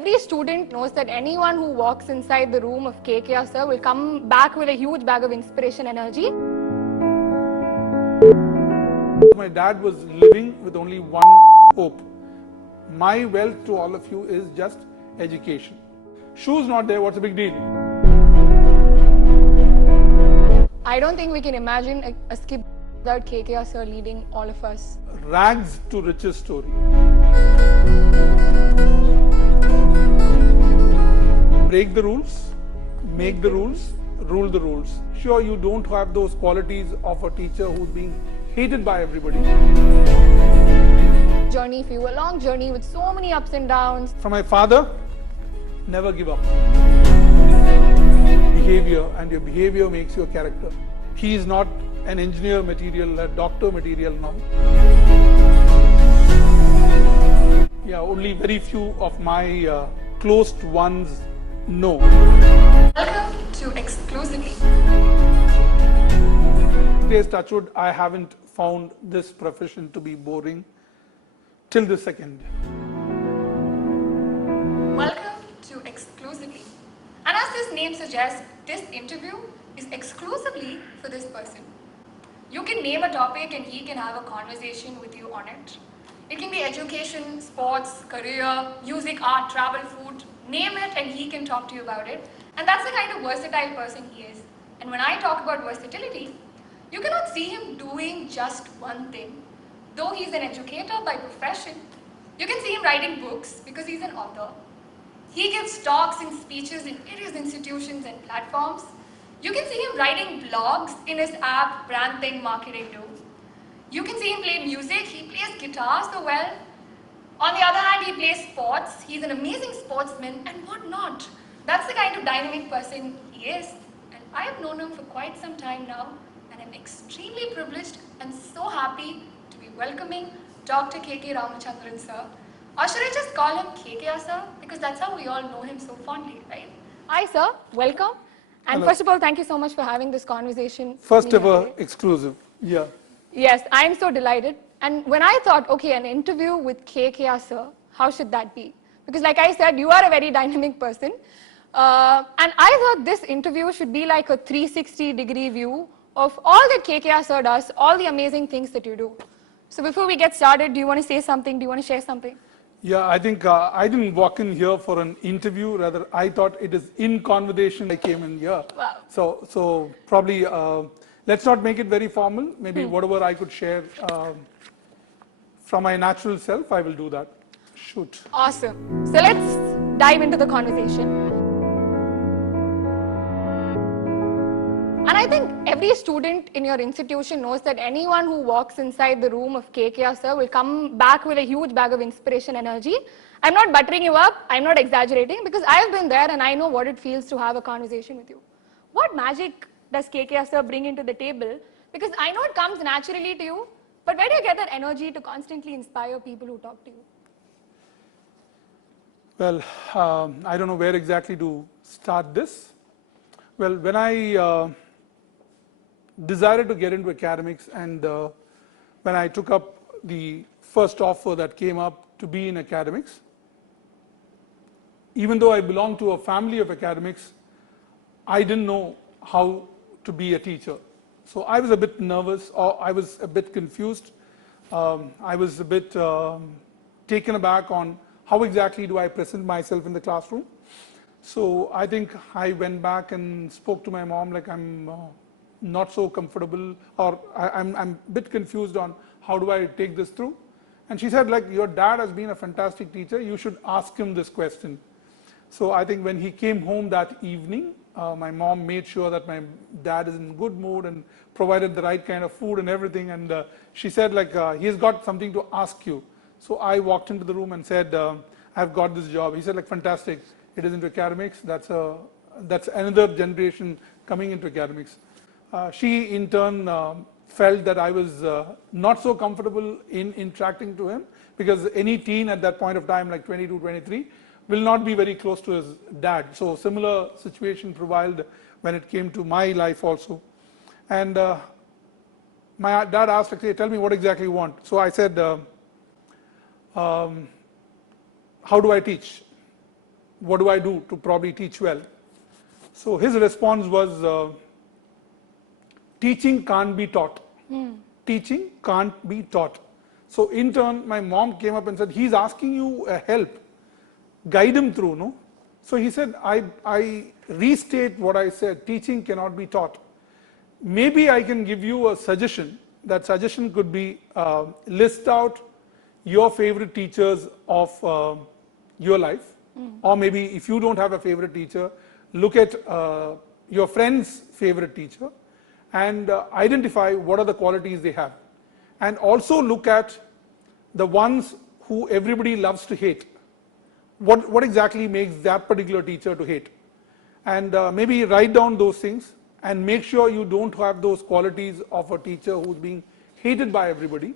every student knows that anyone who walks inside the room of KKR sir will come back with a huge bag of inspiration energy. My dad was living with only one hope. My wealth to all of you is just education. Shoes not there, what's the big deal? I don't think we can imagine a Scib without KKR sir leading all of us. Rags to riches story. Break the rules, make the rules, rule the rules. Sure, you don't have those qualities of a teacher who's being hated by everybody. Journey for you, a long journey with so many ups and downs. From my father, never give up. Behavior, and your behavior makes your character. He is not an engineer material, a doctor material now. Yeah, only very few of my close ones know. Welcome to Exclusively. Today's touchwood, I haven't found this profession to be boring till this second. Welcome to Exclusively. And as this name suggests, this interview is exclusively for this person. You can name a topic and he can have a conversation with you on it. It can be education, sports, career, music, art, travel, food, name it and he can talk to you about it. And that's the kind of versatile person he is. And when I talk about versatility, you cannot see him doing just one thing. Though he's an educator by profession, you can see him writing books because he's an author. He gives talks and speeches in various institutions and platforms. You can see him writing blogs in his app, Brand Thing Marketing Do. You can see him play music. He plays guitar so well. On the other hand, he plays sports. He's an amazing sportsman and whatnot. That's the kind of dynamic person he is. And I have known him for quite some time now. And I'm extremely privileged and so happy to be welcoming Dr. KK Ramachandran sir. Or should I just call him KKR sir? Because that's how we all know him so fondly, right? Hi sir, welcome. And Hello. First of all, thank you so much for having this conversation. First ever exclusive, yeah. Yes, I'm so delighted. And when I thought, okay, an interview with KKR sir, how should that be? Because like I said, you are a very dynamic person. And I thought this interview should be like a 360-degree view of all that KKR sir does, all the amazing things that you do. So before we get started, do you want to say something? Do you want to share something? Yeah, I think I didn't walk in here for an interview. Rather, I thought it is in conversation I came in here. Wow. So probably let's not make it very formal. Maybe whatever I could share from my natural self, I will do that. Shoot. Awesome. So let's dive into the conversation. And I think every student in your institution knows that anyone who walks inside the room of KKR sir will come back with a huge bag of inspiration energy. I'm not buttering you up, I'm not exaggerating because I've been there and I know what it feels to have a conversation with you. What magic does KKR sir bring into the table? Because I know it comes naturally to you, but where do you get that energy to constantly inspire people who talk to you? Well, I don't know where exactly to start this. Well, when I decided to get into academics and when I took up the first offer that came up to be in academics, even though I belong to a family of academics, I didn't know how to be a teacher. So I was a bit nervous, or I was a bit confused. I was a bit taken aback on how exactly do I present myself in the classroom. So I think I went back and spoke to my mom like I'm not so comfortable, or I'm a bit confused on how do I take this through. And she said, like, your dad has been a fantastic teacher, you should ask him this question. So I think when he came home that evening, my mom made sure that my dad is in good mood and provided the right kind of food and everything. And she said, like, he's got something to ask you. So I walked into the room and said, I've got this job. He said, like, fantastic, it is into academics. That's another generation coming into academics. She in turn felt that I was not so comfortable in interacting to him because any teen at that point of time, like 22, 23, will not be very close to his dad. So similar situation prevailed when it came to my life also. And my dad asked, like, hey, tell me what exactly you want. So I said, how do I teach? what do I do to probably teach well? So his response was, teaching can't be taught. Teaching can't be taught. So in turn, my mom came up and said, he's asking you help, guide him through, no? So he said, I restate what I said, teaching cannot be taught. Maybe I can give you a suggestion. That suggestion could be, list out your favorite teachers of your life. Or maybe if you don't have a favorite teacher, look at your friend's favorite teacher and identify what are the qualities they have. And also look at the ones who everybody loves to hate. What exactly makes that particular teacher to hate? And maybe write down those things and make sure you don't have those qualities of a teacher who's being hated by everybody.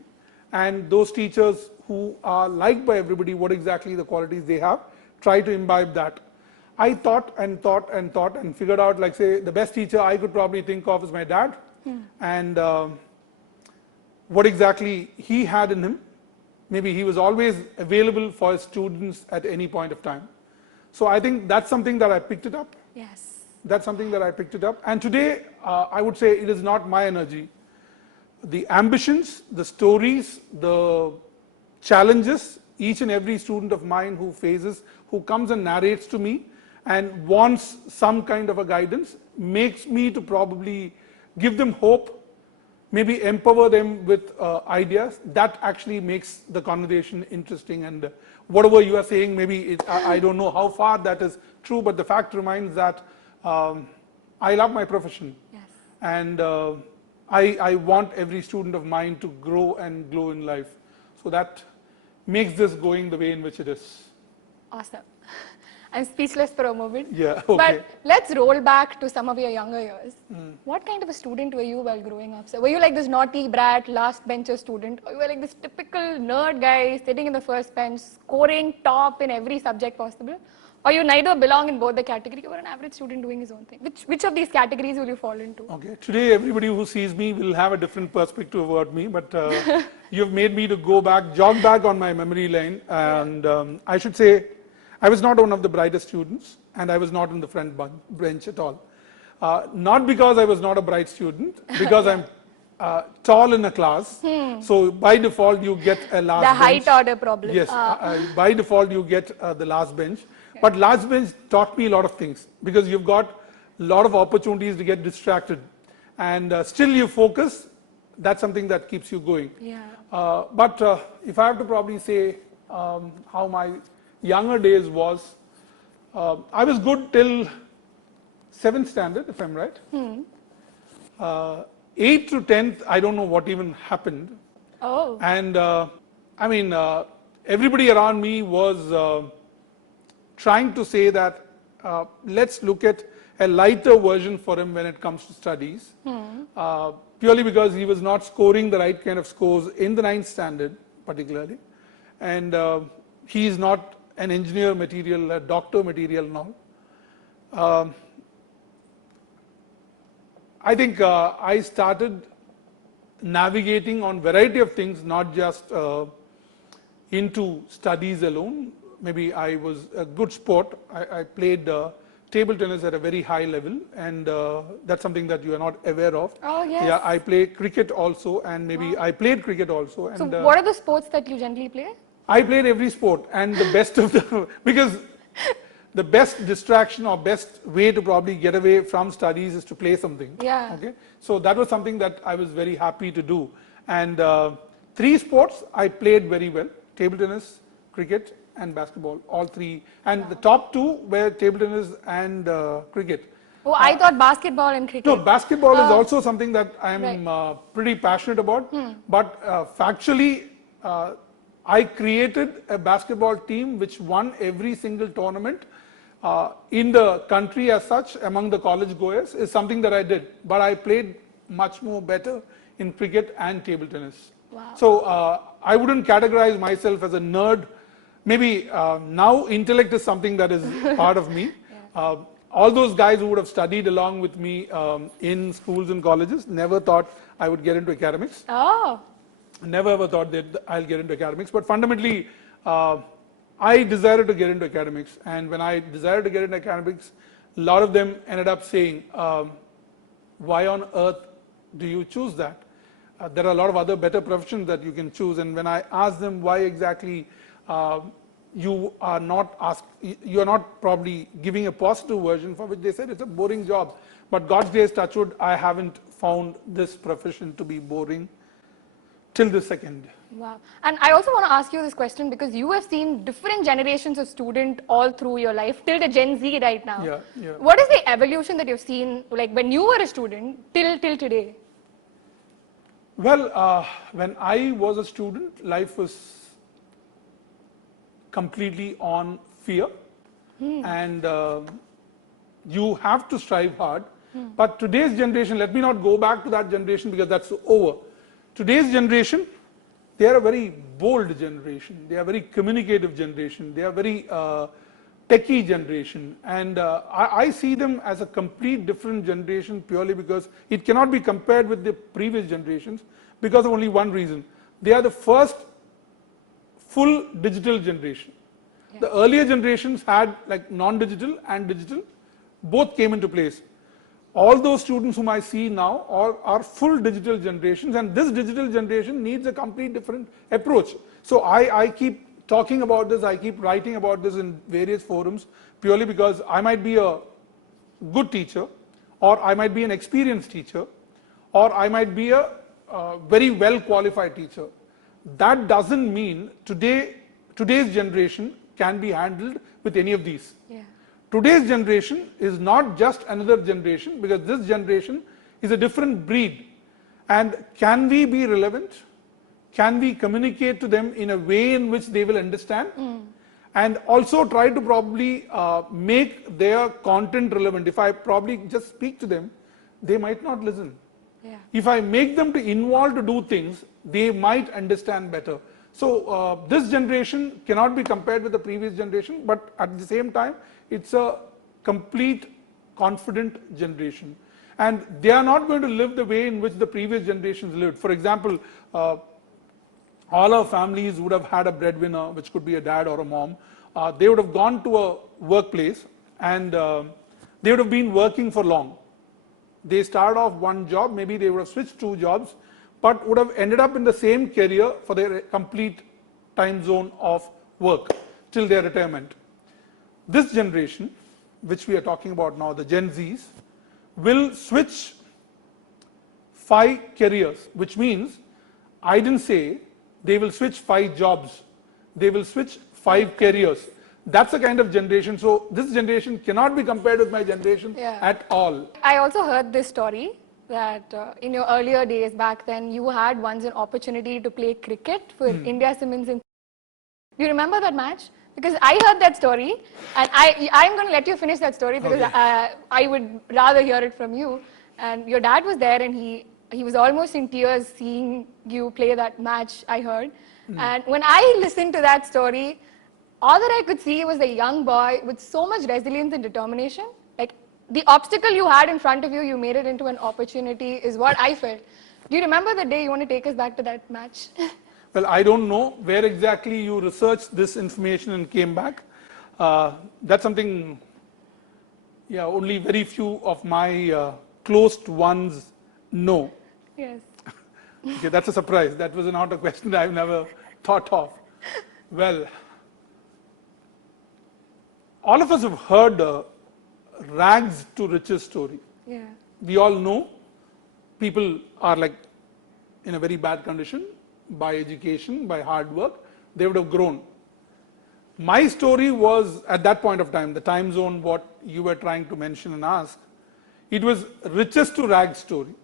And those teachers who are liked by everybody, what exactly the qualities they have, try to imbibe that. I thought and thought and thought and figured out, like say, the best teacher I could probably think of is my dad. And what exactly he had in him. Maybe he was always available for his students at any point of time. So I think that's something that I picked it up. Yes. That's something that I picked it up. And today, I would say it is not my energy. The ambitions, the stories, the challenges, each and every student of mine who faces, who comes and narrates to me and wants some kind of a guidance, makes me to probably give them hope, maybe empower them with ideas. That actually makes the conversation interesting. And whatever you are saying, maybe I don't know how far that is true, but the fact remains that I love my profession. Yes. And I want every student of mine to grow and glow in life. So that makes this going the way in which it is. Awesome. I'm speechless for a moment. Yeah, okay. But let's roll back to some of your younger years. What kind of a student were you while growing up? So were you like this naughty brat, last bencher student? Or you were like this typical nerd guy sitting in the first bench, scoring top in every subject possible? Or you neither belong in both the category, you were an average student doing his own thing? Which of these categories will you fall into? Okay, today everybody who sees me will have a different perspective about me, but you've made me to go back, jog back on my memory lane. And I should say, I was not one of the brightest students, and I was not in the front bench at all. Not because I was not a bright student, because I'm tall in a class. So by default, you get a last bench. The height order problem. Yes, by default, you get the last bench. But last bench taught me a lot of things, because you've got a lot of opportunities to get distracted. And still you focus, that's something that keeps you going. Yeah. But if I have to probably say how my younger days was, I was good till 7th standard, if I'm right. 8th to 10th, I don't know what even happened. Oh. And I mean, everybody around me was trying to say that let's look at a lighter version for him when it comes to studies. Purely because he was not scoring the right kind of scores in the 9th standard, particularly. And he is not an engineer material, a doctor material now. I think I started navigating on variety of things, not just into studies alone. Maybe I was a good sport. I played table tennis at a very high level, and that's something that you are not aware of. Oh, yes. Yeah, I play cricket also, and maybe I played cricket also. And, so what are the sports that you generally play? I played every sport, and the best of the, because the best distraction or best way to probably get away from studies is to play something. Yeah. Okay. So that was something that I was very happy to do. And 3 sports I played very well: table tennis, cricket, and basketball. All 3. And the top 2 were table tennis and cricket. Oh, I thought basketball and cricket. No, basketball is also something that I'm pretty passionate about. But factually, I created a basketball team which won every single tournament in the country as such among the college goers, is something that I did. But I played much more better in cricket and table tennis. Wow. So I wouldn't categorize myself as a nerd. Maybe now intellect is something that is part of me. All those guys who would have studied along with me in schools and colleges never thought I would get into academics. Oh. Never ever thought that I'll get into academics, but fundamentally, I decided to get into academics, and when I decided to get into academics, a lot of them ended up saying, why on earth do you choose that? There are a lot of other better professions that you can choose, and when I asked them why exactly you are not probably giving a positive version, for which they said it's a boring job. But God's grace, touch wood, I haven't found this profession to be boring till the second. Wow. And I also want to ask you this question because you have seen different generations of student all through your life, till the Gen Z right now. Yeah, yeah. What is the evolution that you've seen, like when you were a student till today? Well, when I was a student, life was completely on fear, and you have to strive hard. But today's generation, let me not go back to that generation because that's over. Today's generation, they are a very bold generation. They are a very communicative generation. They are a very techie generation. And I see them as a complete different generation purely because it cannot be compared with the previous generations because of only one reason. They are the first full digital generation. Yeah. The earlier generations had like non-digital and digital, both came into place. All those students whom I see now are full digital generations, and this digital generation needs a complete different approach. So I keep talking about this, I keep writing about this in various forums purely because I might be a good teacher, or I might be an experienced teacher, or I might be a very well qualified teacher. That doesn't mean today's generation can be handled with any of these. Yeah. Today's generation is not just another generation because this generation is a different breed. And can we be relevant? Can we communicate to them in a way in which they will understand? And also try to probably make their content relevant. If I probably just speak to them, they might not listen. Yeah. If I make them to involve to do things, they might understand better. So this generation cannot be compared with the previous generation, but at the same time, it's a complete confident generation. And they are not going to live the way in which the previous generations lived. For example, all our families would have had a breadwinner, which could be a dad or a mom. They would have gone to a workplace and they would have been working for long. They started off one job, maybe they would have switched two jobs, but would have ended up in the same career for their complete time zone of work till their retirement. This generation, which we are talking about now, the Gen Zs, will switch 5 careers, which means I didn't say they will switch 5 jobs, they will switch 5 careers. That's the kind of generation. So this generation cannot be compared with my generation at all. I also heard this story that in your earlier days back then, you had once an opportunity to play cricket for India Simmons. Do you remember that match? Because I heard that story, and I'm going to let you finish that story because I would rather hear it from you. And your dad was there, and he was almost in tears seeing you play that match, I heard. And when I listened to that story, all that I could see was a young boy with so much resilience and determination. Like, the obstacle you had in front of you, you made it into an opportunity, is what I felt. Do you remember the day? You want to take us back to that match? Well, I don't know where exactly you researched this information and came back. That's something, only very few of my close ones know. Yes. Okay, that's a surprise. That was not a question I've never thought of. Well, all of us have heard rags to riches story. Yeah. We all know people are like in a very bad condition. By education, by hard work, they would have grown. My story was, at that point of time, the time zone what you were trying to mention and ask, it was riches to rags story.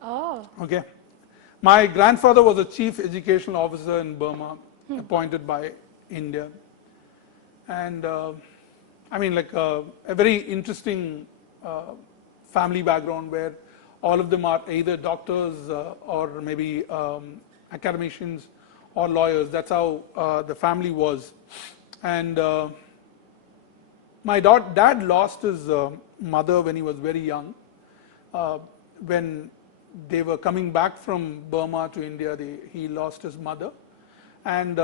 Oh. Okay. My grandfather was a chief educational officer in Burma, appointed by India. And I mean, like a very interesting family background where all of them are either doctors or maybe academicians or lawyers. That's how the family was. And my dad lost his mother when he was very young. When they were coming back from Burma to India, he lost his mother. And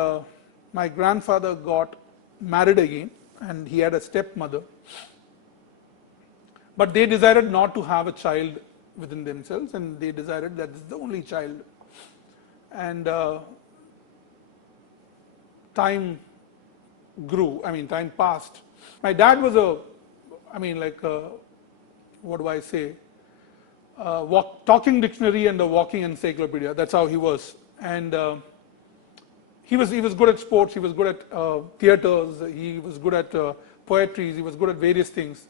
my grandfather got married again, and he had a stepmother. But they decided not to have a child within themselves, and they decided that this is the only child. And time grew, time passed. My dad was what do I say, talking dictionary and a walking encyclopedia. That's how he was. And he was good at sports, he was good at theaters, he was good at poetry, he was good at various things.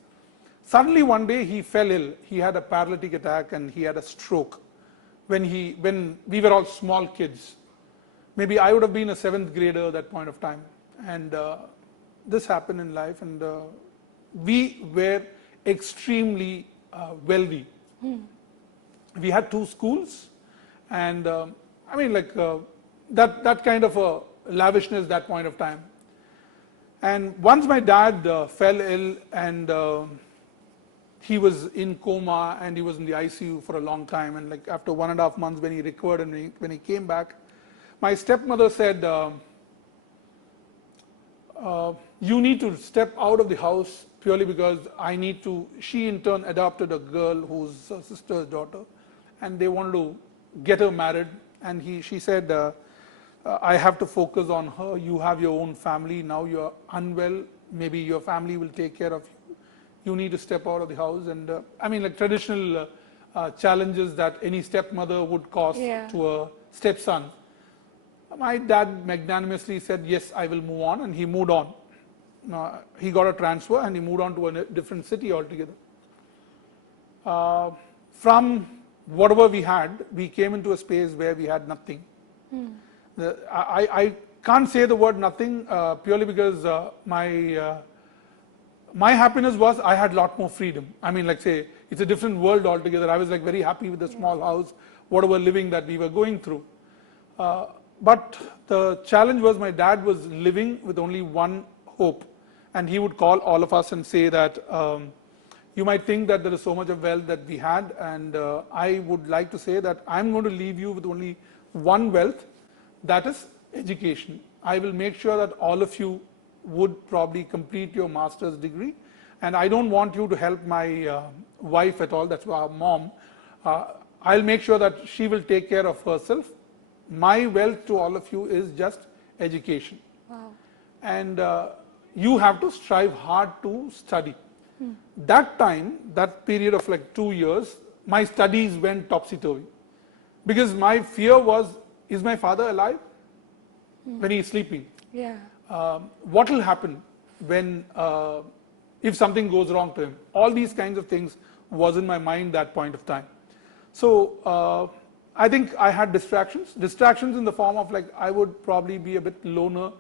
Suddenly one day he fell ill. He had a paralytic attack and he had a stroke when we were all small kids. Maybe I would have been a 7th grader at that point of time. And this happened in life, and we were extremely wealthy. We had 2 schools, and that kind of a lavishness at that point of time. And once my dad fell ill, and he was in coma, and he was in the ICU for a long time, and after 1.5 months when he recovered and when he came back, my stepmother said, you need to step out of the house purely because she in turn adopted a girl who's her sister's daughter, and they wanted to get her married, and she said, I have to focus on her. You have your own family, now you're unwell, maybe your family will take care of you. You need to step out of the house. And traditional challenges that any stepmother would cause to a stepson. My dad magnanimously said, yes, I will move on, and he moved on. He got a transfer and he moved on to a different city altogether. From whatever we had, we came into a space where we had nothing. I can't say the word nothing purely because my happiness was I had a lot more freedom. Say, it's a different world altogether. I was very happy with the small house, whatever living that we were going through. But the challenge was my dad was living with only one hope, and he would call all of us and say that you might think that there is so much of wealth that we had, and I would like to say that I'm going to leave you with only one wealth, that is education. I will make sure that all of you would probably complete your master's degree, and I don't want you to help my wife at all, that's our mom. I'll make sure that she will take care of herself. My wealth to all of you is just education. Wow. And you have to strive hard to study. That time, that period of 2 years, my studies went topsy-turvy. Because my fear was, is my father alive when he is sleeping? Yeah. What will happen when, if something goes wrong to him? All these kinds of things was in my mind that point of time. So I think I had distractions in the form of I would probably be a bit loner,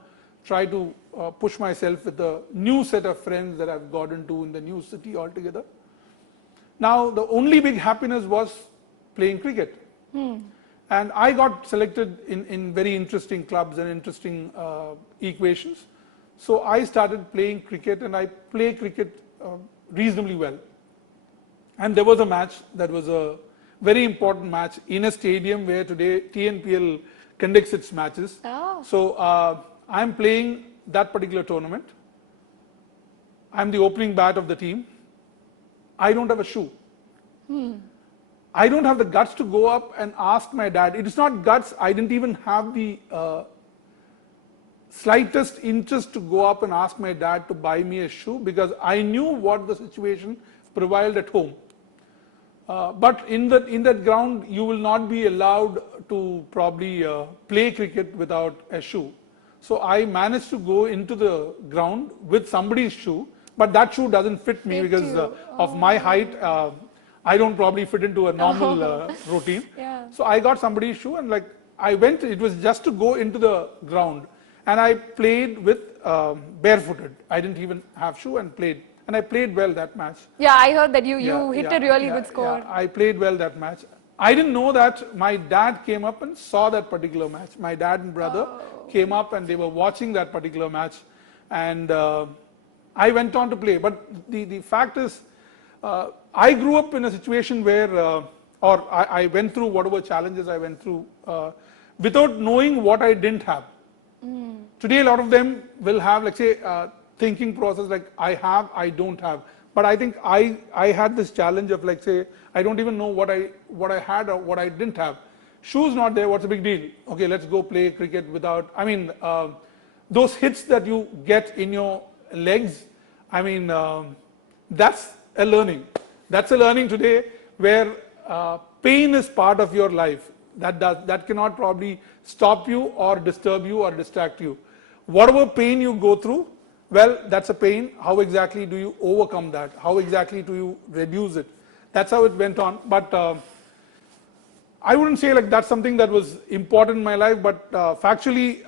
try to push myself with a new set of friends that I've got into in the new city altogether. Now the only big happiness was playing cricket. And I got selected in very interesting clubs and interesting equations. So I started playing cricket, and I play cricket reasonably well. And there was a match that was a very important match in a stadium where today TNPL conducts its matches. Oh. So I'm playing that particular tournament. I'm the opening bat of the team. I don't have a shoe. I don't have the guts to go up and ask my dad. It is not guts. I didn't even have the slightest interest to go up and ask my dad to buy me a shoe, because I knew what the situation prevailed at home. But in that ground, you will not be allowed to probably play cricket without a shoe. So I managed to go into the ground with somebody's shoe, but that shoe doesn't fit me because of my height. I don't probably fit into a normal routine. Yeah. So I got somebody's shoe, and I went, it was just to go into the ground. And I played with barefooted. I didn't even have shoe and played. And I played well that match. Yeah, I heard that you hit a really good score. Yeah, I played well that match. I didn't know that my dad came up and saw that particular match. My dad and brother came up and they were watching that particular match. And I went on to play. But the fact is, I grew up in a situation where, I went through whatever challenges I went through without knowing what I didn't have. Today, a lot of them will have, like say, thinking process like I have, I don't have. But I think I had this challenge of like say, I don't even know what I had or what I didn't have. Shoes not there, what's the big deal? Okay, let's go play cricket without, I mean, those hits that you get in your legs, I mean, that's a learning. That's a learning today where pain is part of your life. That cannot probably stop you or disturb you or distract you. Whatever pain you go through, well, that's a pain. How exactly do you overcome that? How exactly do you reduce it? That's how it went on. But I wouldn't say like that's something that was important in my life, but factually,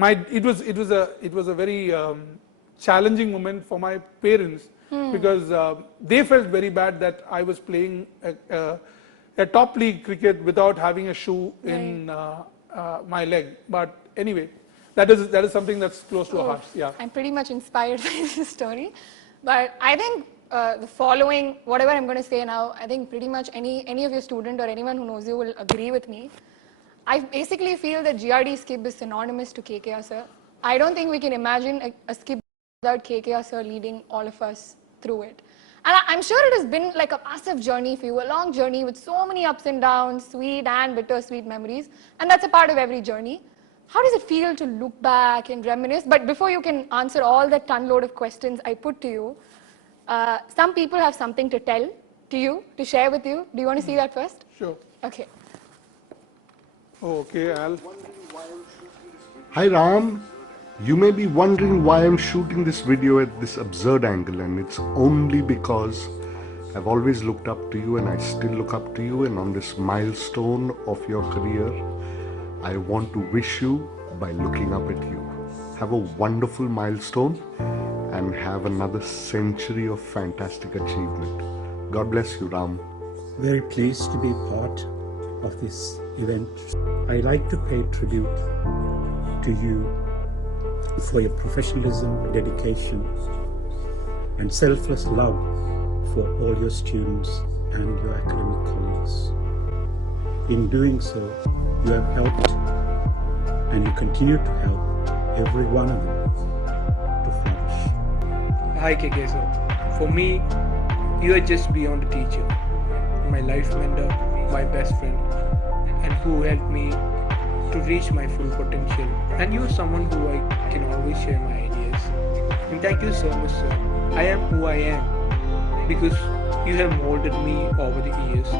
it was a very challenging moment for my parents because they felt very bad that I was playing a top league cricket without having a shoe in my leg. But anyway, that is something that's close to our hearts. Yeah. I'm pretty much inspired by this story, but I think the following, whatever I'm going to say now, I think pretty much any of your student or anyone who knows you will agree with me. I basically feel that GRD Scib is synonymous to KKR sir. I don't think we can imagine a Scib without KKR sir leading all of us through it. And I'm sure it has been like a massive journey for you, a long journey with so many ups and downs, sweet and bittersweet memories, and that's a part of every journey. How does it feel to look back and reminisce? But before you can answer all the ton-load of questions I put to you, some people have something to tell to you, to share with you. Do you want to see that first? Sure. Okay. Oh, okay, Al. Hi Ram, you may be wondering why I'm shooting this video at this absurd angle, and it's only because I've always looked up to you and I still look up to you, and on this milestone of your career, I want to wish you by looking up at you. Have a wonderful milestone and have another century of fantastic achievement. God bless you, Ram. Very pleased to be part of this event. I like to pay tribute to you for your professionalism, dedication, and selfless love for all your students and your academic colleagues. In doing so, you have helped and you continue to help every one of them to flourish. Hi KK sir. For me, you are just beyond a teacher, my life mentor, my best friend, and who helped me to reach my full potential. And you are someone who I can always share my ideas. And thank you so much sir. I am who I am because you have molded me over the years.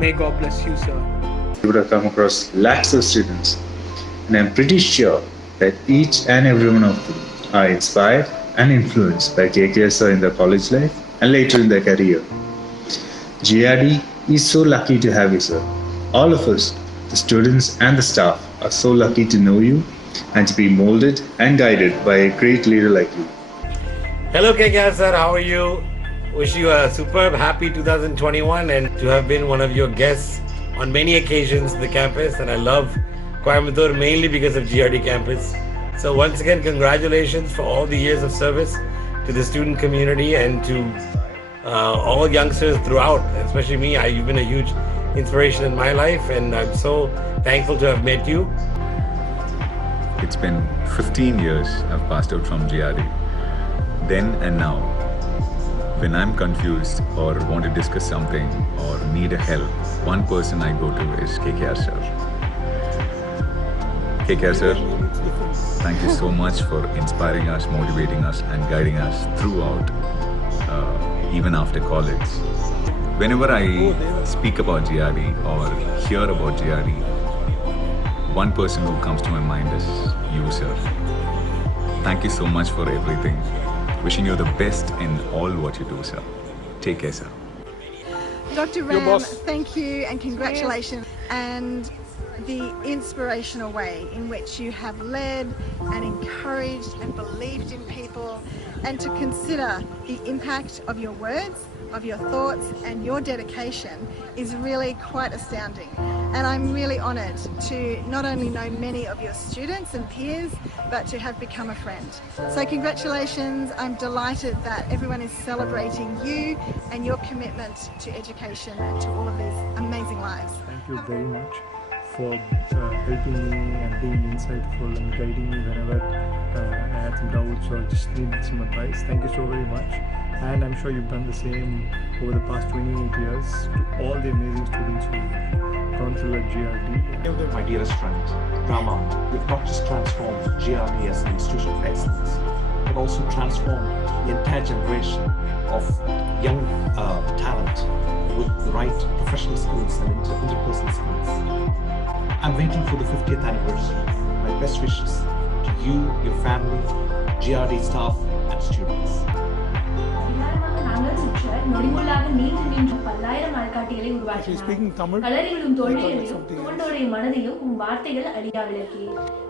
May God bless you sir. You would have come across lakhs of students, and I'm pretty sure that each and every one of them are inspired and influenced by KKR sir in their college life and later in their career. GRD is so lucky to have you sir. All of us, the students and the staff, are so lucky to know you and to be molded and guided by a great leader like you. Hello KKR sir, how are you? Wish you a superb happy 2021 and to have been one of your guests on many occasions the campus, and I love Coimbatore mainly because of GRD campus. So once again, congratulations for all the years of service to the student community and to all youngsters throughout, especially me. You've been a huge inspiration in my life, and I'm so thankful to have met you. It's been 15 years I've passed out from GRD. Then and now, when I'm confused or want to discuss something or need a help, one person I go to is KKR sir. KKR sir, thank you so much for inspiring us, motivating us and guiding us throughout, even after college. Whenever I speak about GRD or hear about GRD, one person who comes to my mind is you sir. Thank you so much for everything. Wishing you the best in all what you do, sir. Take care, sir. Dr. Ram, thank you and congratulations. And the inspirational way in which you have led and encouraged and believed in people, and to consider the impact of your words, of your thoughts and your dedication is really quite astounding. And I'm really honoured to not only know many of your students and peers, but to have become a friend. So congratulations. I'm delighted that everyone is celebrating you and your commitment to education and to all of these amazing lives. Thank you very much for helping me and being insightful and guiding me whenever I had some doubts or just needed some advice. Thank you so very much. And I'm sure you've done the same over the past 28 years to all the amazing students who've gone through at GRD. My dearest friend, Rama, you've not just transformed GRD as an institution of excellence, but also transformed the entire generation of young talent with the right professional skills and interpersonal skills. I'm waiting for the 50th anniversary. My best wishes to you, your family, GRD staff and students. She's speaking Tamil.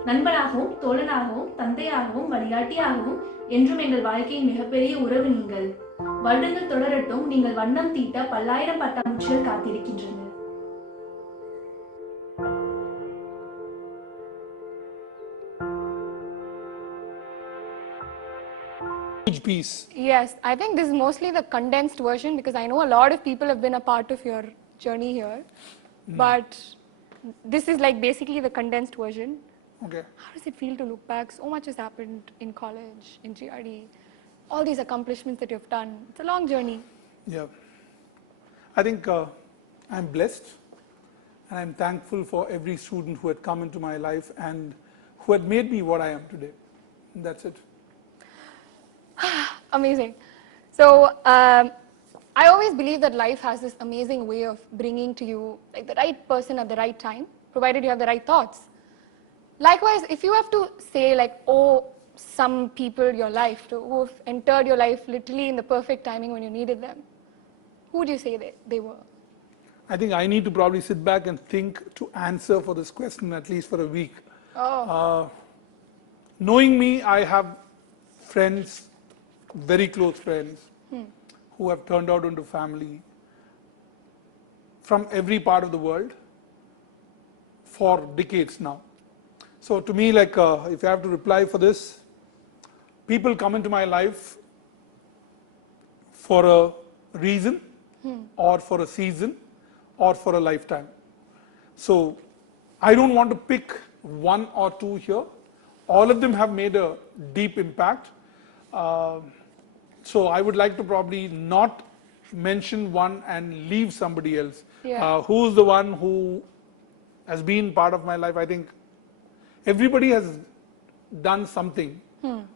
நண்பனாகவும் தோழனாகவும் தந்தையாகவும் வழிகாட்டியாகவும் என்றும் எங்கள் வாழ்க்கையின் மிகப்பெரிய உறவு நீங்கள். வருடங்கள் தொடரட்டும், நீங்கள் வண்ணம் தீட்ட பல்லாயிரம் பட்டாம்பூச்சிகள் காத்திருக்கின்றன. Piece. Yes, I think this is mostly the condensed version because I know a lot of people have been a part of your journey here, but this is like basically the condensed version. Okay. How does it feel to look back? So much has happened in college, in GRD, all these accomplishments that you've done. It's a long journey. Yeah. I think I'm blessed and I'm thankful for every student who had come into my life and who had made me what I am today. And that's it. Amazing. So I always believe that life has this amazing way of bringing to you like the right person at the right time, provided you have the right thoughts. Likewise, if you have to say like, oh, some people your life who have entered your life literally in the perfect timing when you needed them, who would you say they were? I think I need to probably sit back and think to answer for this question at least for a week. Oh. Knowing me, I have friends, very close friends, who have turned out into family from every part of the world for decades now. So to me, like, if I have to reply for this, people come into my life for a reason, or for a season, or for a lifetime. So I don't want to pick one or two here. All of them have made a deep impact. So I would like to probably not mention one and leave somebody else. Yeah. Who's the one who has been part of my life? I think everybody has done something,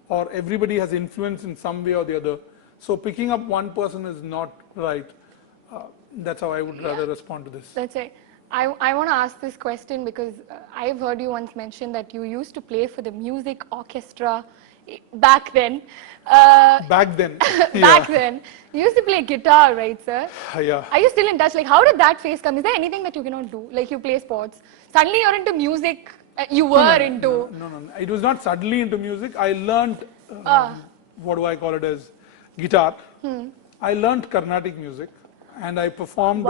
or everybody has influenced in some way or the other. So picking up one person is not right. That's how I would rather respond to this. That's right. I want to ask this question because I've heard you once mention that you used to play for the music orchestra back then. Back then. Back then. You used to play guitar, right, sir? Yeah. Are you still in touch? Like, how did that phase come? Is there anything that you cannot do? Like, you play sports. Suddenly you're into music. You were into... No. It was not suddenly into music. I learned, what do I call it as, guitar. I learned Carnatic music and I performed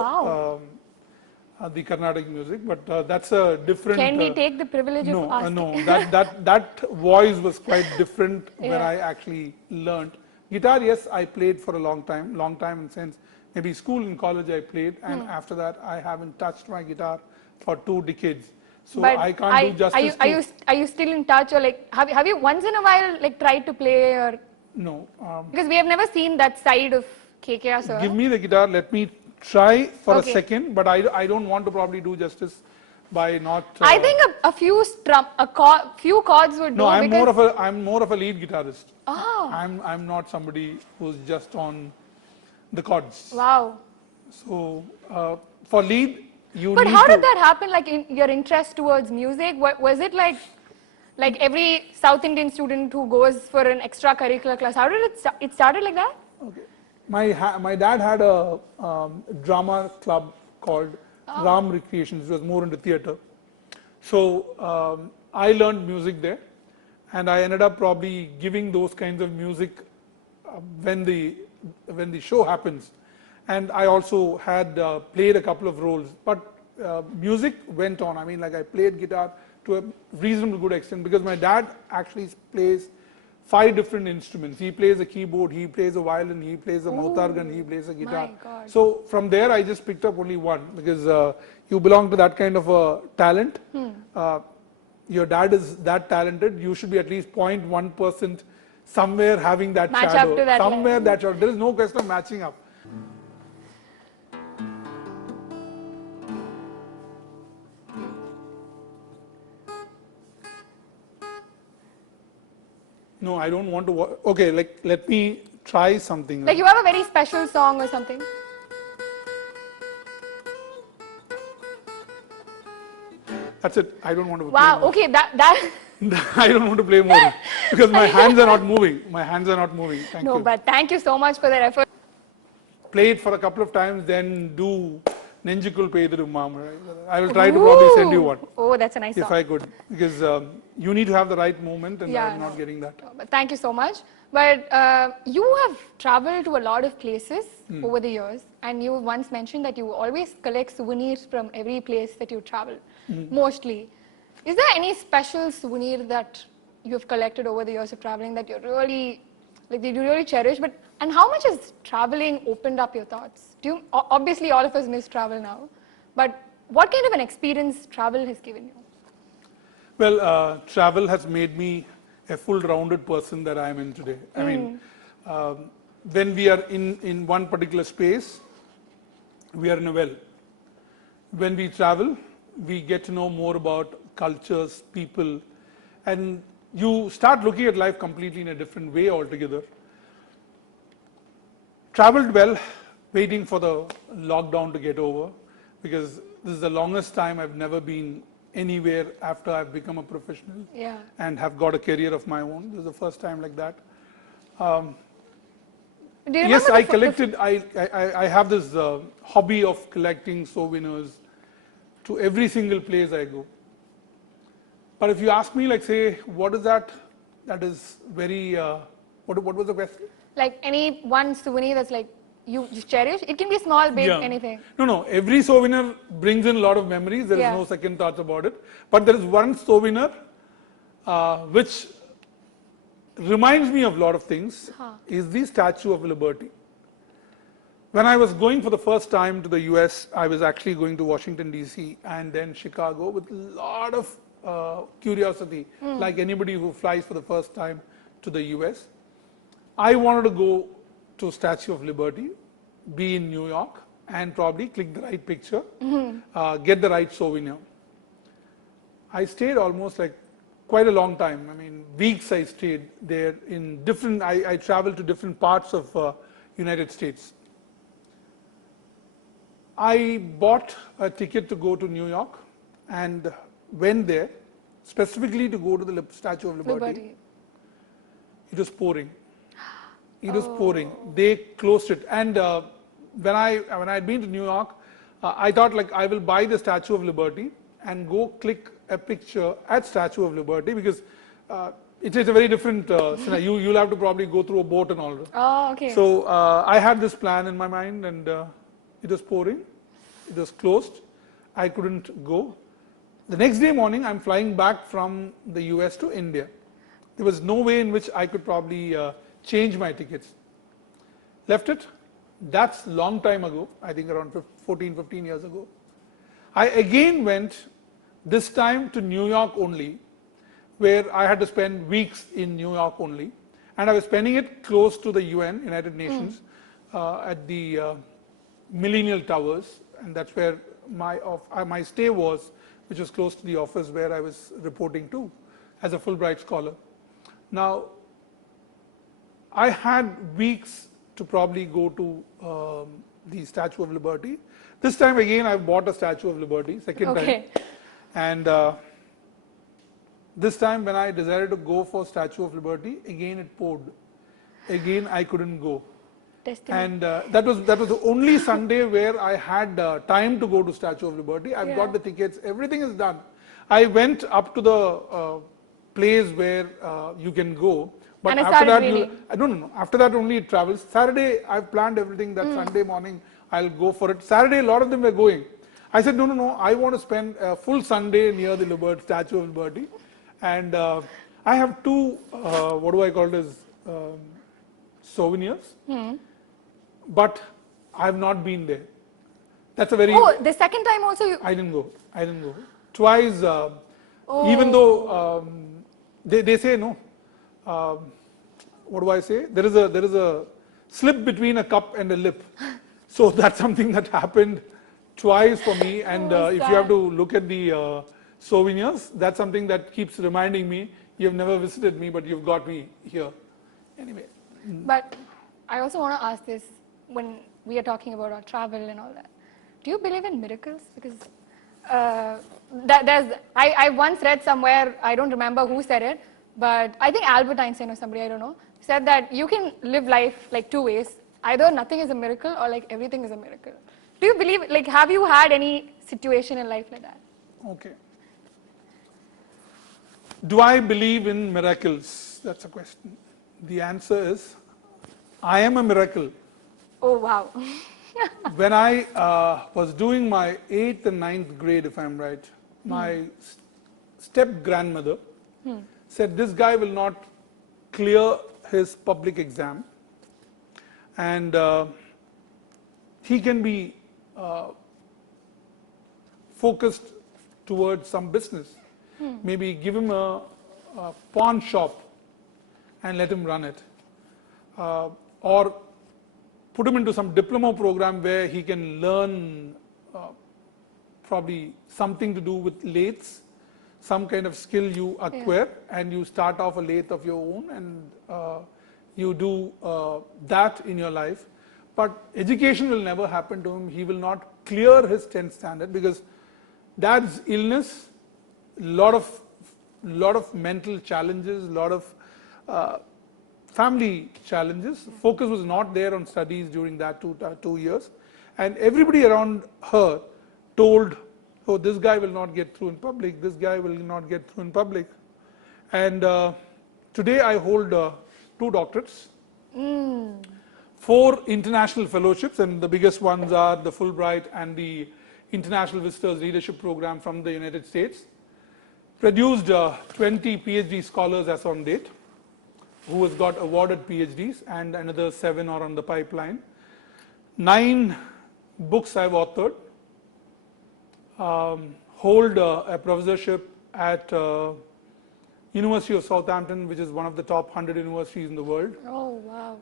the Carnatic music, but that's a different... Can we take the privilege of asking? No, that voice was quite different when I actually learned. Guitar, yes, I played for a long time in the sense, maybe school and college I played, and after that I haven't touched my guitar for 2 decades. So but I can't do justice are you still in touch, or like have you once in a while like tried to play, or no? Because we have never seen that side of KKR, sir. Give me the guitar, let me try for a second, but I don't want to probably do justice by not... I think a few chords would do. No, I'm more of a lead guitarist. Oh. I'm not somebody who's just on the chords. Wow. So for lead, you But need how to... did that happen? Like your interest towards music, was it like every South Indian student who goes for an extracurricular class? How did it started like that? Okay. My dad had a drama club called Ram Recreations, which was more into theatre. So I learned music there, and I ended up probably giving those kinds of music when the show happens. And I also had played a couple of roles, but music went on. I mean, like I played guitar to a reasonably good extent because my dad actually plays 5 different instruments. He plays a keyboard, he plays a violin, he plays a mouth organ, he plays a guitar. So from there I just picked up only one, because you belong to that kind of a talent. Your dad is that talented, you should be at least 0.1% somewhere having that shadow. Up to that somewhere level. that shadow. There is no question of matching up. No, I don't want to. Okay, like let me try something. Like you have a very special song or something. That's it. I don't want to. Wow. Play more. Okay. That. I don't want to play more because my hands are not moving. My hands are not moving. Thank you. No, but thank you so much for that effort. Play it for a couple of times, then do Nenjikul Pedu Mama. I will try to probably send you one. Oh, that's a nice song. If I could, because you need to have the right moment, and I'm not getting that. But thank you so much. But you have traveled to a lot of places over the years, and you once mentioned that you always collect souvenirs from every place that you travel, mostly. Is there any special souvenir that you have collected over the years of traveling that you really, like, that you really cherish? And how much has traveling opened up your thoughts? Obviously, all of us miss travel now, but what kind of an experience travel has given you? Well, travel has made me a full-rounded person that I am in today. I mean, when we are in one particular space, we are in a well. When we travel, we get to know more about cultures, people, and you start looking at life completely in a different way altogether. Traveled well, waiting for the lockdown to get over, because this is the longest time I've never been anywhere after I've become a professional and have got a career of my own. This is the first time like that. Yes, I collected, I have this hobby of collecting souvenirs to every single place I go. But if you ask me, like, say, what is that? That is very, what was the question? Like any one souvenir that's like you cherish? It can be small, big, anything. No. Every souvenir brings in a lot of memories. There is no second thoughts about it. But there is one souvenir which reminds me of a lot of things, is the Statue of Liberty. When I was going for the first time to the US, I was actually going to Washington, D.C. and then Chicago with a lot of curiosity, like anybody who flies for the first time to the US. I wanted to go to Statue of Liberty, be in New York, and probably click the right picture, get the right souvenir. I stayed almost like quite a long time. I mean, weeks I stayed there in different, I traveled to different parts of United States. I bought a ticket to go to New York and went there specifically to go to the Statue of Liberty. It was pouring. It was pouring. They closed it. And when I had been to New York, I thought, like, I will buy the Statue of Liberty and go click a picture at Statue of Liberty, because it is a very different scenario. You'll have to probably go through a boat and all that. Oh, okay. So I had this plan in my mind, and it was pouring. It was closed. I couldn't go. The next day morning, I'm flying back from the US to India. There was no way in which I could probably change my tickets. Left it. That's long time ago, I think around 14, 15 years ago. I again went, this time to New York only, where I had to spend weeks in New York only. And I was spending it close to the UN, United Nations, at the Millennial Towers. And that's where my stay was, which was close to the office where I was reporting to as a Fulbright scholar. Now, I had weeks to probably go to the Statue of Liberty. This time again, I bought a Statue of Liberty, second time. And this time when I decided to go for Statue of Liberty, again it poured. Again, I couldn't go. Destiny. And that was the only Sunday where I had time to go to Statue of Liberty. I've got the tickets, everything is done. I went up to the place where you can go. But after that, no. After that only it travels. Saturday, I've planned everything that Sunday morning I'll go for it. Saturday, a lot of them were going. I said, no, I want to spend a full Sunday near the Statue of Liberty. And I have two, what do I call it as, souvenirs, but I have not been there. That's a very... Oh, the second time also you... I didn't go. Twice, even though they say no, what do I say? There is a slip between a cup and a lip. So that's something that happened twice for me, and if you have to look at the souvenirs, that's something that keeps reminding me, you've never visited me, but you've got me here. Anyway. But I also want to ask this, when we are talking about our travel and all that, do you believe in miracles? Because I once read somewhere, I don't remember who said it, but I think Albert Einstein or somebody, I don't know, said that you can live life like two ways. Either nothing is a miracle or like everything is a miracle. Do you believe, like, have you had any situation in life like that? Okay. Do I believe in miracles? That's a question. The answer is, I am a miracle. Oh, wow. When I was doing my 8th and 9th grade, if I'm right, my step-grandmother said, this guy will not clear his public exam, and he can be focused towards some business. Maybe give him a pawn shop and let him run it. Or put him into some diploma program where he can learn probably something to do with lathes, some kind of skill you acquire, and you start off a lathe of your own, and you do that in your life. But education will never happen to him. He will not clear his 10th standard because dad's illness, lot of mental challenges, lot of family challenges. Focus was not there on studies during that 2 years, and everybody around her told, oh, this guy will not get through in public, this guy will not get through in public. And today I hold 2 doctorates, 4 international fellowships, and the biggest ones are the Fulbright and the International Visitors Leadership Program from the United States. Produced 20 PhD scholars as on date, who has got awarded PhDs, and another 7 are on the pipeline. 9 books I've authored. Hold a professorship at University of Southampton, which is one of the top 100 universities in the world. Oh, wow.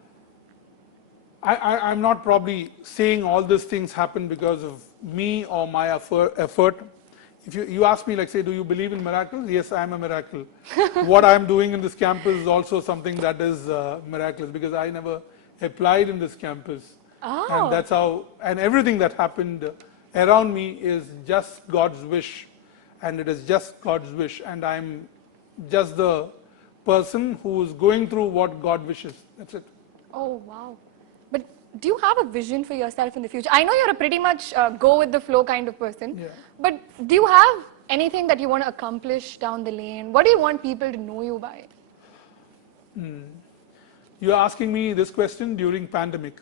I'm not probably saying all these things happen because of me or my effort. If you ask me, like, say, do you believe in miracles? Yes, I am a miracle. What I'm doing in this campus is also something that is miraculous, because I never applied in this campus. Oh. And that's how, and everything that happened around me is just God's wish. And it is just God's wish. And I'm just the person who is going through what God wishes. That's it. Oh, wow. But do you have a vision for yourself in the future? I know you're a pretty much go with the flow kind of person. Yeah. But do you have anything that you want to accomplish down the lane? What do you want people to know you by? You're asking me this question during pandemic,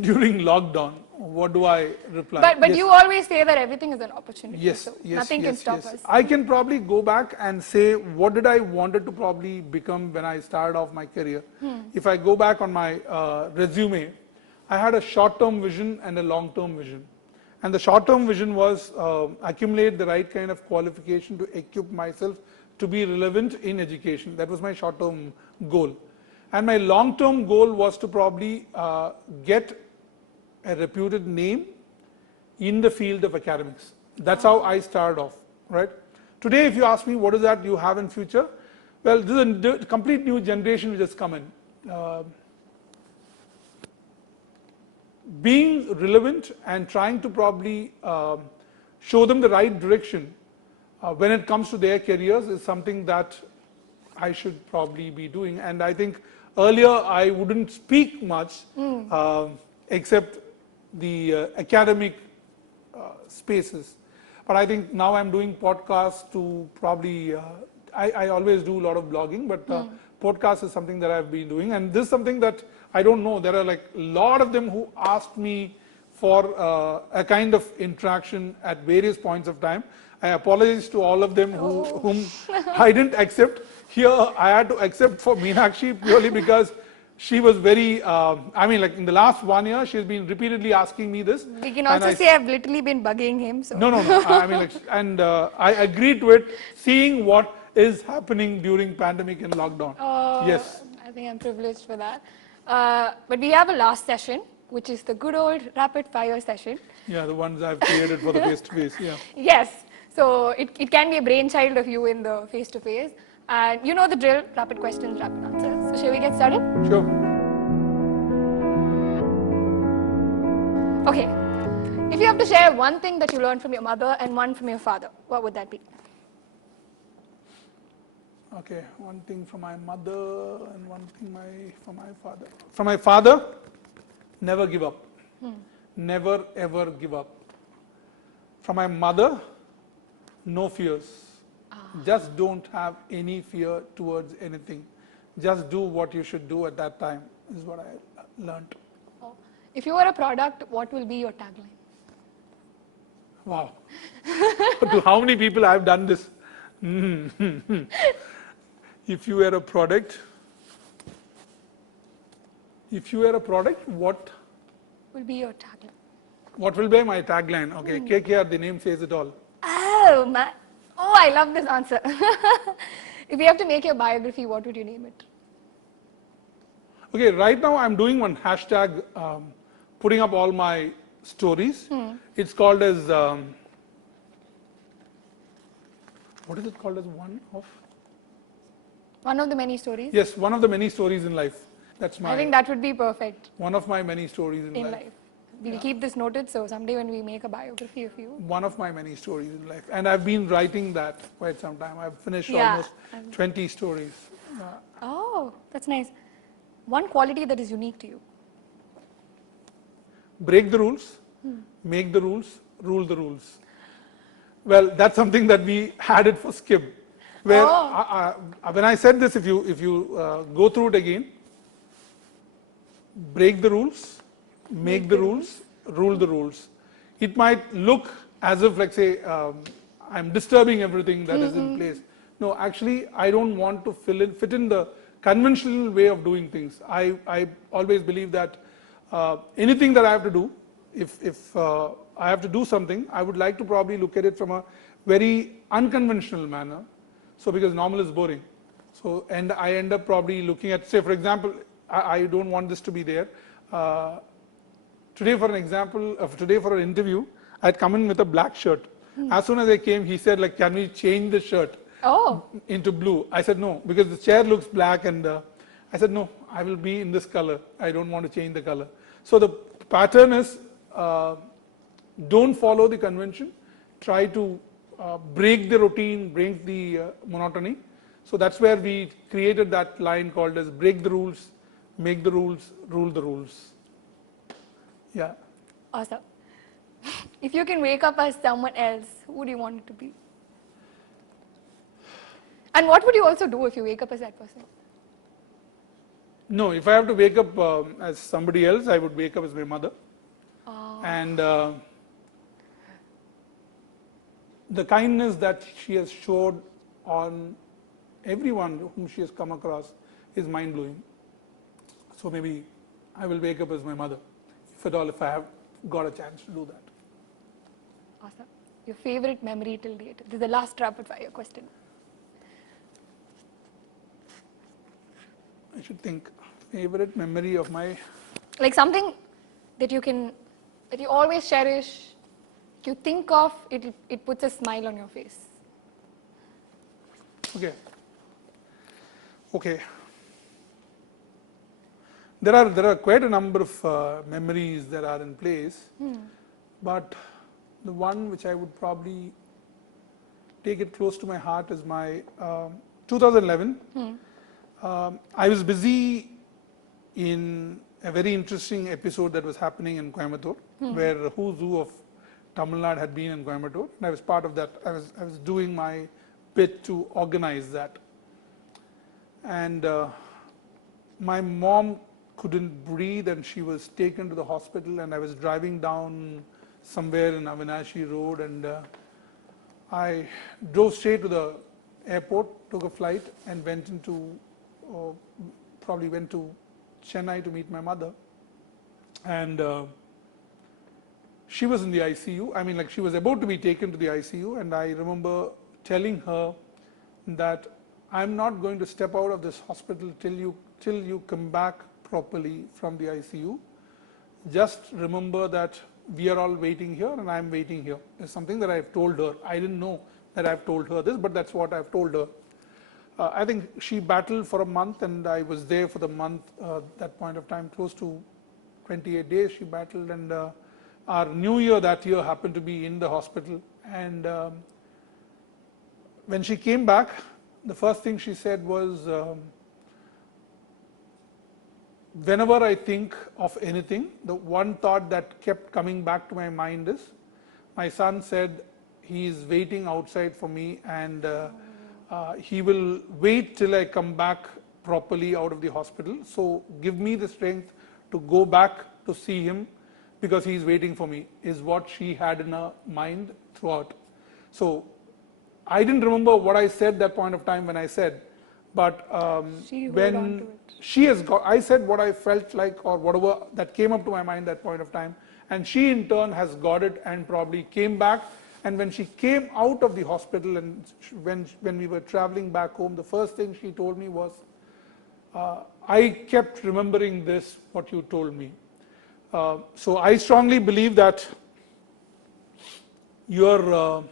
during lockdown. What do I reply? But yes. you always say that everything is an opportunity. Yes, so yes, nothing yes, can stop yes. us. I can probably go back and say, what did I wanted to probably become when I started off my career? If I go back on my resume, I had a short-term vision and a long-term vision. And the short-term vision was accumulate the right kind of qualification to equip myself to be relevant in education. That was my short-term goal. And my long-term goal was to probably get a reputed name in the field of academics. That's how I started off, right? Today, if you ask me, what is that you have in future? Well, this is a complete new generation which has come in. Being relevant and trying to probably show them the right direction when it comes to their careers is something that I should probably be doing. And I think earlier I wouldn't speak much except the academic spaces. But I think now I'm doing podcasts to probably, I always do a lot of blogging, but podcast is something that I've been doing. And this is something that I don't know. There are like a lot of them who asked me for a kind of interaction at various points of time. I apologize to all of them whom I didn't accept. Here I had to accept for Meenakshi purely because she was very, I mean, like in the last 1 year, she's been repeatedly asking me this. We can also say I've literally been bugging him. So. No. I mean, like, and I agreed to it, seeing what is happening during pandemic and lockdown. Yes. I think I'm privileged for that. But we have a last session, which is the good old rapid fire session. Yeah, the ones I've created for the face-to-face, yeah. Yes. So it can be a brainchild of you in the face-to-face. And you know the drill, rapid questions, rapid answers. So shall we get started? Sure. Okay. If you have to share one thing that you learned from your mother and one from your father, what would that be? Okay, one thing from my mother and one thing from my father. From my father, never give up. Never ever give up. From my mother, no fears. Just don't have any fear towards anything. Just do what you should do at that time, is what I learned. If you were a product, what will be your tagline? Wow. To how many people I've done this? If you were a product, what will be your tagline? What will be my tagline? Okay, KKR, the name says it all. Oh, man. Oh, I love this answer. If you have to make your biography, what would you name it? Okay, right now I'm doing one hashtag, putting up all my stories. It's called as, what is it called as? One of the many stories? Yes, one of the many stories in life. That's my. I think that would be perfect. One of my many stories in life. We'll keep this noted, so someday when we make a biography of you. One of my many stories in life. And I've been writing that quite some time. I've finished almost 20 stories. Oh, that's nice. One quality that is unique to you. Break the rules, make the rules, rule the rules. Well, that's something that we had it for Scib. Where when I said this, if you go through it again, break the rules, make the rules, rule the rules. It might look as if, like, say, I'm disturbing everything that is in place. No, actually, I don't want to fit in the conventional way of doing things. I always believe that anything that I have to do, if I have to do something, I would like to probably look at it from a very unconventional manner. So because normal is boring. So, and I end up probably looking at, say, for example, I don't want this to be there. Today, for an example, today for an interview, I had come in with a black shirt. As soon as I came, he said, like, can we change the shirt into blue? I said, no, because the chair looks black. And I said, no, I will be in this color. I don't want to change the color. So the pattern is, don't follow the convention. Try to break the routine, break the monotony. So that's where we created that line called as break the rules, make the rules, rule the rules. Yeah. Awesome. If you can wake up as someone else, who would you want it to be? And what would you also do if you wake up as that person? No, if I have to wake up as somebody else, I would wake up as my mother. And the kindness that she has showed on everyone whom she has come across is mind-blowing. So maybe I will wake up as my mother, if at all, if I have got a chance to do that. Awesome. Your favorite memory till date? This is the last rapid fire question. I should think. Favorite memory of my... Like something that you always cherish, you think of, it puts a smile on your face. Okay. There are quite a number of memories that are in place, but the one which I would probably take it close to my heart is my 2011. I was busy in a very interesting episode that was happening in Coimbatore, where the who's who of Tamil Nadu had been in Coimbatore, and I was part of that. I was doing my bit to organize that, and my mom couldn't breathe and she was taken to the hospital, and I was driving down somewhere in Avinashi Road, and I drove straight to the airport, took a flight, and went into, probably went to Chennai to meet my mother. And she was in the ICU. I mean, like, she was about to be taken to the ICU, and I remember telling her that I'm not going to step out of this hospital till you come back properly from the ICU. Just remember that we are all waiting here and I'm waiting here. It's something that I've told her. I didn't know that I've told her this, but that's what I've told her. I think she battled for a month, and I was there for the month, that point of time, close to 28 days she battled, and our New Year that year happened to be in the hospital. And when she came back, the first thing she said was, whenever I think of anything, the one thought that kept coming back to my mind is, my son said he is waiting outside for me, and he will wait till I come back properly out of the hospital. So give me the strength to go back to see him, because he is waiting for me, is what she had in her mind throughout. So I didn't remember what I said that point of time when I said, but when she has got, I said what I felt like, or whatever that came up to my mind that point of time, and she in turn has got it and probably came back. And when she came out of the hospital, and when we were traveling back home, the first thing she told me was, I kept remembering this, what you told me. So I strongly believe that your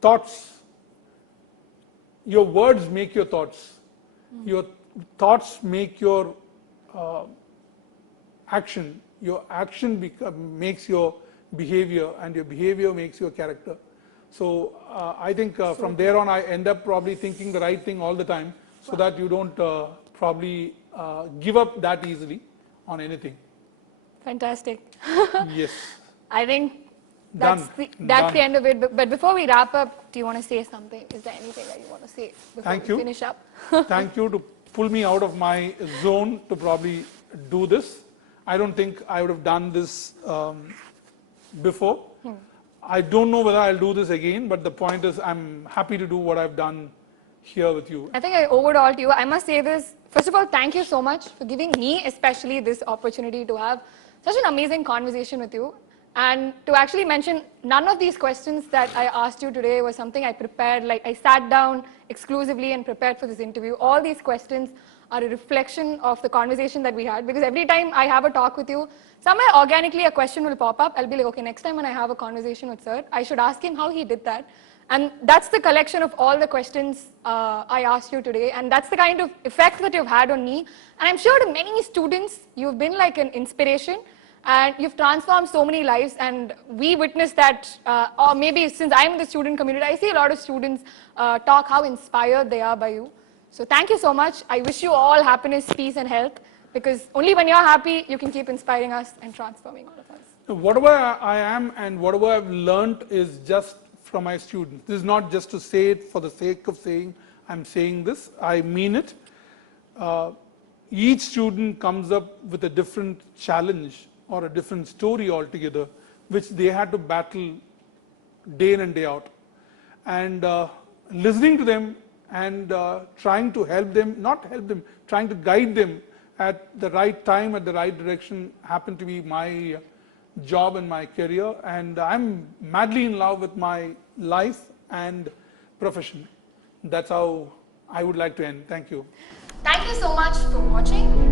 thoughts, your words make your thoughts. Your thoughts make your action. Your action makes your behavior, and your behavior makes your character. So I think from there on, I end up probably thinking the right thing all the time, so that you don't probably give up that easily on anything. Fantastic. Yes. I think that's the end of it. But before we wrap up, do you want to say something? Is there anything that you want to say before we finish up? Thank you to pull me out of my zone to probably do this. I don't think I would have done this before. I don't know whether I'll do this again, but the point is, I'm happy to do what I've done here with you. I think I owed it all to you. I must say this. First of all, thank you so much for giving me especially this opportunity to have such an amazing conversation with you. And to actually mention, none of these questions that I asked you today was something I prepared. Like, I sat down exclusively and prepared for this interview. All these questions are a reflection of the conversation that we had, because every time I have a talk with you, somewhere organically a question will pop up. I'll be like, okay, next time when I have a conversation with sir, I should ask him how he did that. And that's the collection of all the questions I asked you today, and that's the kind of effect that you've had on me. And I'm sure to many students, you've been like an inspiration, and you've transformed so many lives, and we witnessed that, or maybe since I'm in the student community, I see a lot of students talk how inspired they are by you. So thank you so much. I wish you all happiness, peace and health, because only when you're happy, you can keep inspiring us and transforming all of us. Whatever I am and whatever I've learned is just from my students. This is not just to say it for the sake of saying I'm saying this. I mean it. Each student comes up with a different challenge or a different story altogether, which they had to battle day in and day out. And listening to them and trying to help them, not help them, trying to guide them at the right time, at the right direction, happened to be my job and my career. And I'm madly in love with my life and profession. That's how I would like to end. Thank you. Thank you so much for watching.